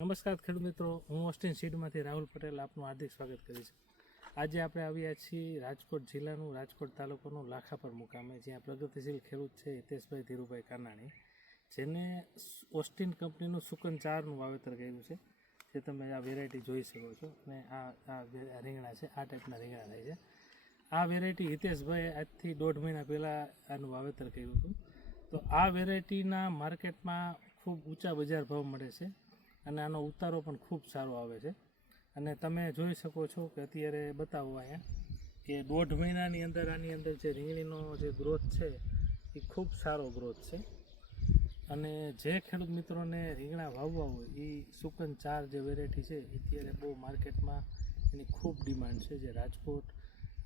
નમસ્કાર ખેડૂત મિત્રો, હું ઓસ્ટિન સીડમાંથી રાહુલ પટેલ આપનું હાર્દિક સ્વાગત કરીશ. આજે આપણે આવ્યા છીએ રાજકોટ જિલ્લાનું રાજકોટ તાલુકાનું લાખાપર મુકામે, જ્યાં પ્રગતિશીલ ખેડૂત છે હિતેશભાઈ ધીરુભાઈ કાનાણી, જેને ઓસ્ટિન કંપનીનું સુકન 4નું વાવેતર કર્યું છે. જે તમે આ વેરાયટી જોઈ શકો છો. અને આ રીંગણા છે, આ ટાઈપના રીંગણા થાય છે. આ વેરાયટી હિતેશભાઈ આજથી 1.5 મહિના પહેલાં આનું વાવેતર કર્યું હતું. તો આ વેરાયટીના માર્કેટમાં ખૂબ ઊંચા બજાર ભાવ મળે છે અને આનો ઉતારો પણ ખૂબ સારો આવે છે. અને તમે જોઈ શકો છો કે અત્યારે બતાવો અહીંયા કે 1.5 મહિનાની અંદર આની અંદર જે રીંગણીનો જે ગ્રોથ છે એ ખૂબ સારો ગ્રોથ છે. અને જે ખેડૂત મિત્રોને રીંગણા વાવવા હોય એ સુકન 4 જે વેરાયટી છે અત્યારે બહુ માર્કેટમાં એની ખૂબ ડિમાન્ડ છે. જે રાજકોટ,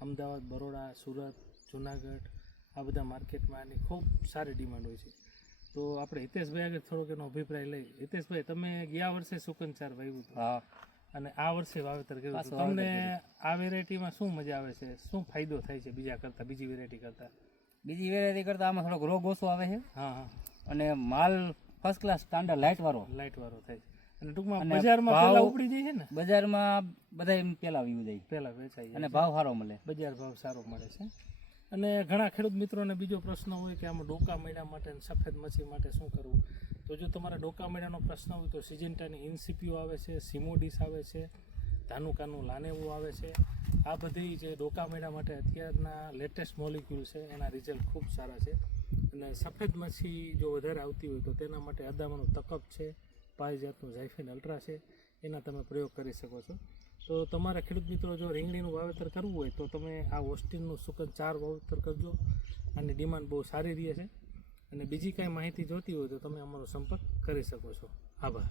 અમદાવાદ, બરોડા, સુરત, જુનાગઢ આ બધા માર્કેટમાં આની ખૂબ સારી ડિમાન્ડ હોય છે. તો આપણે હિતેશભાઈ આગળ થોડોક એનો અભિપ્રાય લઈ. હિતેશભાઈ, તમે ગયા વર્ષે સુકન 4 વાવ્યું હતું અને આ વર્ષે વાવેતર કર્યું હતું. તમને આ વેરાયટીમાં શું મજા આવે છે? શું ફાયદો થાય છે બીજી વેરાયટી કરતાં? બીજી વેરાયટી કરતાં આમાં થોડોક રોગ ઓછો આવે છે. હા. અને માલ ફર્સ્ટ ક્લાસ સ્ટાન્ડર્ડ લાઇટ વાળો થાય છે. અને ટૂંકમાં બજારમાં પહેલા ઉપડી જાય છે ને? બજારમાં બધા એમ પહેલા વ્યૂ જાય, પહેલા વેચાય અને ભાવ સારો મળે, બજાર ભાવ સારો મળે છે. અને ઘણા ખેડૂત મિત્રોને બીજો પ્રશ્ન હોય કે આમાં ડોકા મેળા માટે અને સફેદ મચ્છી માટે શું કરવું? તો જો તમારા ડોકા મેળાનો પ્રશ્ન હોય તો સિજન્ટાની ઇન્સિપિયો આવે છે, સિમોડિસ આવે છે, ધાનુકાનું લાનેવું આવે છે. આ બધી જે ડોકા મેળા માટે અત્યારના લેટેસ્ટ મોલિક્યુલ છે એના રિઝલ્ટ ખૂબ સારા છે. અને સફેદ મચ્છી જો વધારે આવતી હોય તો તેના માટે અદામાનું તકપ છે, પારિજાતનું ઝાયફિન અલ્ટ્રા છે, એના તમે પ્રયોગ કરી શકો છો. તો તમારા ખેડૂત મિત્રો જો રીંગણીનું વાવેતર કરવું હોય તો તમે આ ઓસ્ટિનનું સુકન 4 વાવેતર કરજો. આની ડિમાન્ડ બહુ સારી રહે છે. અને બીજી કાંઈ માહિતી જોતી હોય તો તમે અમારો સંપર્ક કરી શકો છો. આભાર.